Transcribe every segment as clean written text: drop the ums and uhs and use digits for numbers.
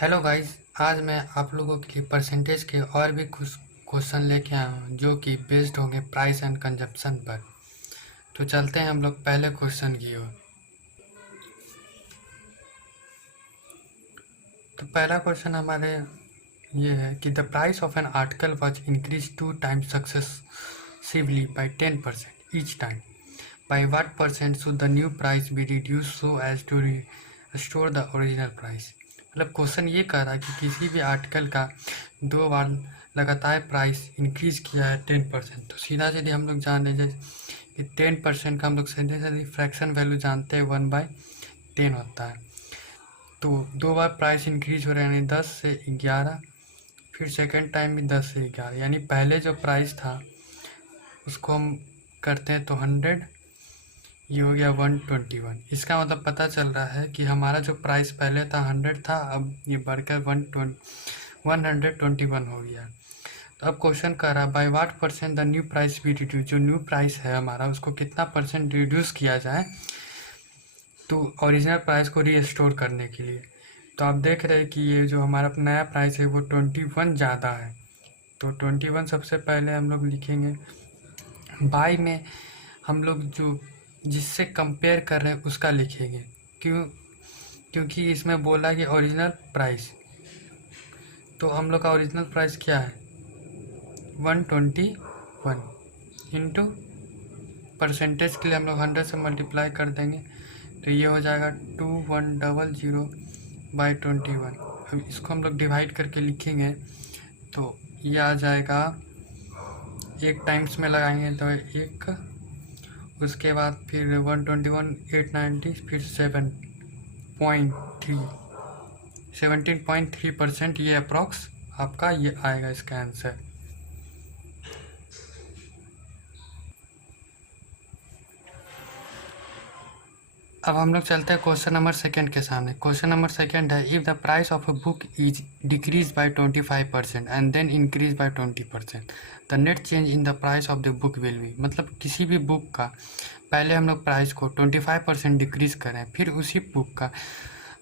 Hello guys, आज मैं आप लोगों के लिए परसेंटेज के और भी कुछ क्वेश्चन लेके आया हूँ जो कि बेस्ड होंगे प्राइस एंड कंजप्शन पर। तो चलते हैं हम लोग पहले क्वेश्चन की ओर। तो पहला क्वेश्चन हमारे ये है कि the price of an article was increase 2 times successively by 10% each time. By what percent should the new price be reduce so as to restore the original price. मतलब क्वेश्चन ये कह रहा है कि किसी भी आर्टिकल का 2 बार लगातार प्राइस इंक्रीज किया है 10%। तो सीधा सीधे हम लोग जान लीजिए कि 10% का हम लोग सीधे सीधे फ्रैक्शन वैल्यू जानते हैं 1/10 होता है। तो 2 बार प्राइस इंक्रीज हो रहा है यानी 10 से 11, फिर सेकेंड टाइम भी 10 से 11, यानी पहले जो प्राइस था उसको हम करते हैं तो 100, ये हो गया 121। इसका मतलब पता चल रहा है कि हमारा जो प्राइस पहले था 100 था, अब ये बढ़कर 121 हो गया। तो अब क्वेश्चन कर रहा है by what percent the new price be reduce. जो न्यू प्राइस है हमारा उसको कितना परसेंट रिड्यूस किया जाए तो ओरिजिनल प्राइस को रीस्टोर करने के लिए। तो आप देख रहे हैं कि ये जो हमारा नया प्राइस है वो 21 ज़्यादा है। तो 21 सबसे पहले हम लोग लिखेंगे। बाई में हम लोग जो जिससे कंपेयर कर रहे हैं उसका लिखेंगे, क्योंकि इसमें बोला कि ओरिजिनल प्राइस। तो हम लोग का ओरिजिनल प्राइस क्या है 121 इंटू परसेंटेज के लिए हम लोग 100 से मल्टीप्लाई कर देंगे तो ये हो जाएगा 2100/21। अब इसको हम लोग डिवाइड करके लिखेंगे तो ये आ जाएगा, एक टाइम्स में लगाएंगे तो एक, उसके बाद फिर 121 890, फिर 17.3% ये अप्रॉक्स आपका ये आएगा इसका आंसर। अब हम लोग चलते हैं क्वेश्चन नंबर सेकेंड के सामने। क्वेश्चन नंबर सेकेंड है if the price of a book is decrease by 25% and then increase by 20%, the net change in the price of the book will be. मतलब किसी भी बुक का पहले हम लोग प्राइस को 25% डिक्रीज करें, फिर उसी बुक का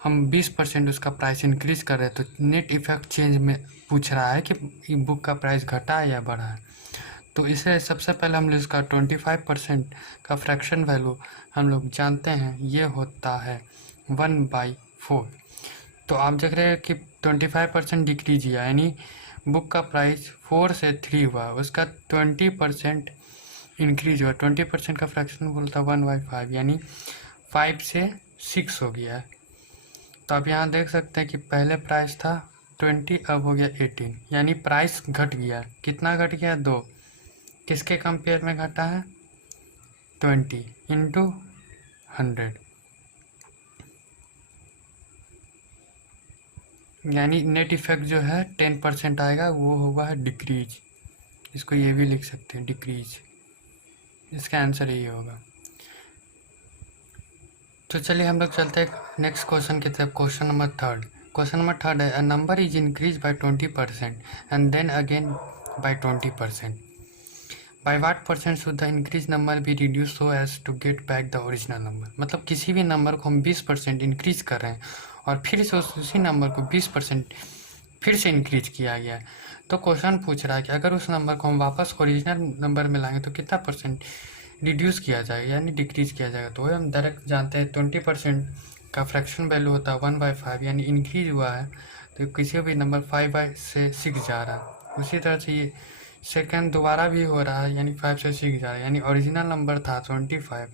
हम 20% उसका प्राइस इंक्रीज कर रहे हैं, तो नेट इफेक्ट चेंज में पूछ रहा है कि बुक का प्राइस घटा है या बढ़ा है। तो इसे सबसे पहले हम लोग इसका 25% का फ्रैक्शन वैल्यू हम लोग जानते हैं, ये होता है 1/4। तो आप देख रहे हैं कि 25% डिक्रीज किया यानी बुक का प्राइस 4 से 3 हुआ, उसका 20% इंक्रीज हुआ। 20% का फ्रैक्शन बोलता 1/5 यानी 5 से 6 हो गया है। तो आप यहाँ देख सकते हैं कि पहले प्राइस था 20, अब हो गया 18, यानी प्राइस घट गया। कितना घट गया 2, किसके कंपेयर में घटा है 20 इंटू 100, यानी नेट इफेक्ट जो है 10% आएगा, वो होगा है डिक्रीज। इसको ये भी लिख सकते हैं डिक्रीज, इसका आंसर यही होगा। तो चलिए हम लोग चलते हैं नेक्स्ट क्वेश्चन की तरफ। Question number third. Question number third है a number is increase by 20% and then again by 20%, by what percent should the increase number be reduce so as to get back the original number. मतलब किसी भी number को हम 20% increase कर रहे हैं और फिर से उसी नंबर को 20% फिर से इंक्रीज किया गया है। तो क्वेश्चन पूछ रहा है कि अगर उस नंबर को हम वापस ओरिजिनल नंबर में लाएंगे तो कितना परसेंट रिड्यूस किया जाएगा यानी डिक्रीज किया जाएगा। तो हम डायरेक्ट जानते हैं 20% का फ्रैक्शन वैल्यू होता है 1/5, यानी इंक्रीज हुआ है तो किसी भी नंबर 5/6 जा रहा है। उसी तरह से ये सेकंड दोबारा भी हो रहा है यानी 5 से 6 जा रहा है, यानी ओरिजिनल नंबर था 25,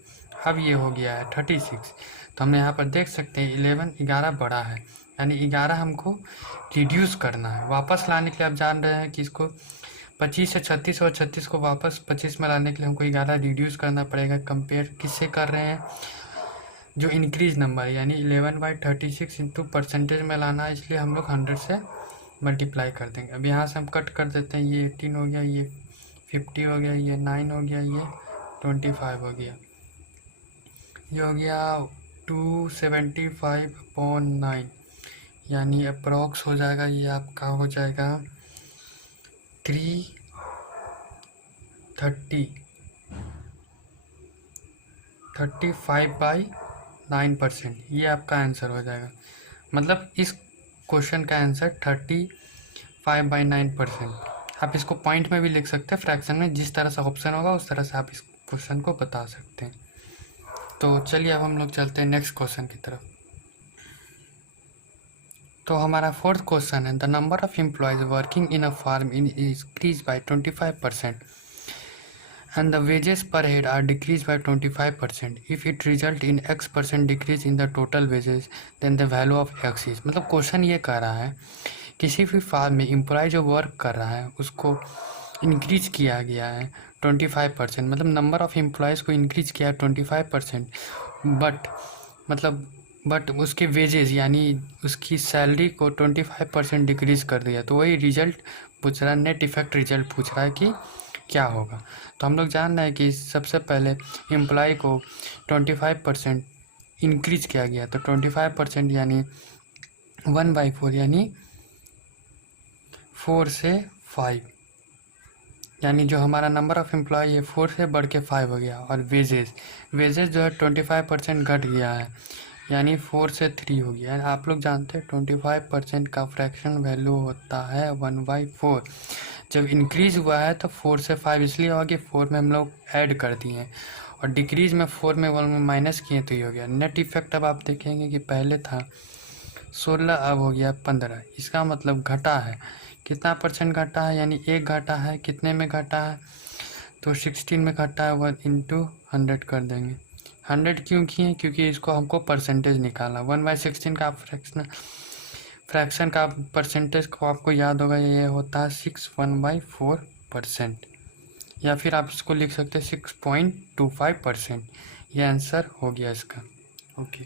अब ये हो गया है 36। तो हमने यहाँ पर देख सकते हैं 11 बड़ा है, यानी 11 हमको रिड्यूस करना है। वापस लाने के लिए आप जान रहे हैं कि इसको 25 से 36 और 36 को वापस 25 में लाने के लिए हमको 11 रिड्यूस करना पड़ेगा। कंपेयर किससे कर रहे हैं, जो इंक्रीज नंबर यानी 11/36 इंटू परसेंटेज में लाना है, इसलिए हम लोग 100 से मल्टीप्लाई कर देंगे। अब यहाँ से हम कट कर देते हैं, ये 18 हो गया, ये 50 हो गया, ये 9 हो गया, ये 25 हो गया, ये हो गया 275/9, यानी अप्रॉक्स हो जाएगा, ये आपका हो जाएगा 35/9%, ये आपका आंसर हो जाएगा। मतलब इस क्वेश्चन का आंसर 35/9%। आप इसको पॉइंट में भी लिख सकते हैं, फ्रैक्शन में, जिस तरह से ऑप्शन होगा उस तरह से आप इस क्वेश्चन को बता सकते हैं। तो चलिए अब हम लोग चलते हैं नेक्स्ट क्वेश्चन की तरफ। तो हमारा फोर्थ क्वेश्चन है, the number of employees working in a farm increase by 25% and the wages per head are decreased by 25%. If it result in X% decrease in the total wages, then the value of X is। मतलब question ये कह रहा है किसी भी farm में employ जो work कर रहा है उसको इंक्रीज किया गया है 25%, मतलब नंबर ऑफ एम्प्लॉयज़ को इंक्रीज किया है 25%, बट उसके वेजेस यानी उसकी सैलरी को 25% डिक्रीज कर दिया। तो वही रिजल्ट पूछ रहा है, नेट इफेक्ट रिजल्ट पूछ रहा है कि क्या होगा। तो हम लोग जान रहे हैं कि सबसे पहले एम्प्लॉय को 25% इंक्रीज किया गया, तो 25% यानी 1/4 यानी 4 से 5, यानी जो हमारा नंबर ऑफ एम्प्लॉय है 4 से बढ़ के 5 हो गया। और वेजेस जो है 25% घट गया है, यानी 4 से 3 हो गया। आप लोग जानते हैं 25% का फ्रैक्शन वैल्यू होता है 1/4। जब इंक्रीज हुआ है तो 4 से 5 इसलिए हुआ कि 4 में हम लोग ऐड कर दिए हैं, और डिक्रीज में 4 में 1 में माइनस किए तो ये हो गया। नेट इफेक्ट अब आप देखेंगे कि पहले था 16, अब हो गया 15। इसका मतलब घटा है, कितना परसेंट घटा है, यानी 1 घटा है। कितने में घटा है, तो 16 में घटा है। 1 × 100 कर देंगे। 100 क्यों किए, क्योंकि इसको हमको परसेंटेज निकालना। 1/16 का फ्रैक्शन का परसेंटेज को आपको याद होगा, ये होता है 6 1/4%, या फिर आप इसको लिख सकते हैं 6.25%। ये आंसर हो गया इसका। ओके।